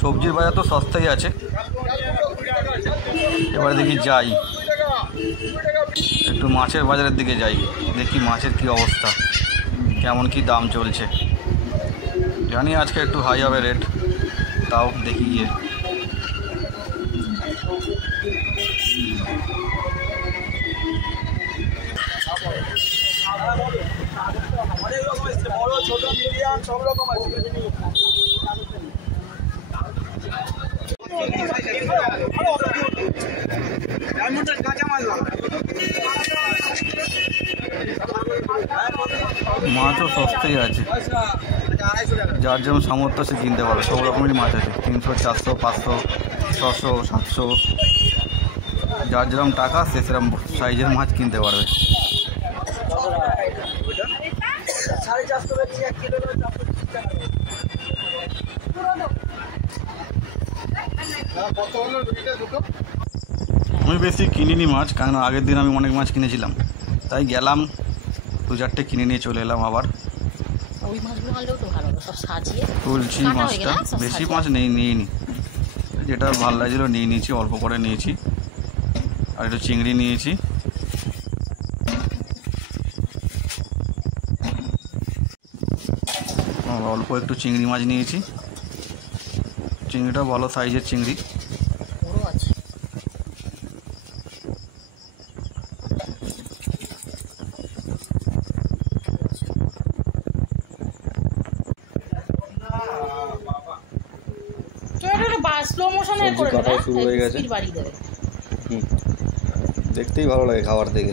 সবজির বাজার তো সস্তাই আছে। এবার দেখি যাই একটু মাছের বাজারের দিকে যাই, দেখি মাছের কি অবস্থা, কেমন কি দাম চলছে। জানি আজকে একটু হাই হবে রেট, তাও দেখি গিয়ে। মাছও সস্তাই আছে, যার যেমন সামর্থ্য সে কিনতে পারবে। সব রকমেরই মাছ আছে, 300, 400, 500, 600, 700, যার যেরকম টাকা সে সেরকম সাইজের মাছ কিনতে পারবে। আমি বেশি কিনিনি মাছ, কারণ আগের দিন আমি অনেক মাছ কিনেছিলাম, তাই গেলাম 2-4টে কিনে নিয়ে চলে এলাম আবার। তুলছি মাছটা, বেশি মাছ নিইনি, যেটা ভালো লাগছিলো নিয়ে নিয়েছি, অল্প করে নিয়েছি। আর একটু চিংড়ি নিয়েছি। অল্প একটু চিংড়ি মাছ নিয়েছি, চিংড়িটা ভালো সাইজের চিংড়ি। কাটা শুরু হয়ে গেছে, দেখতেই ভালো লাগে খাবার থেকে।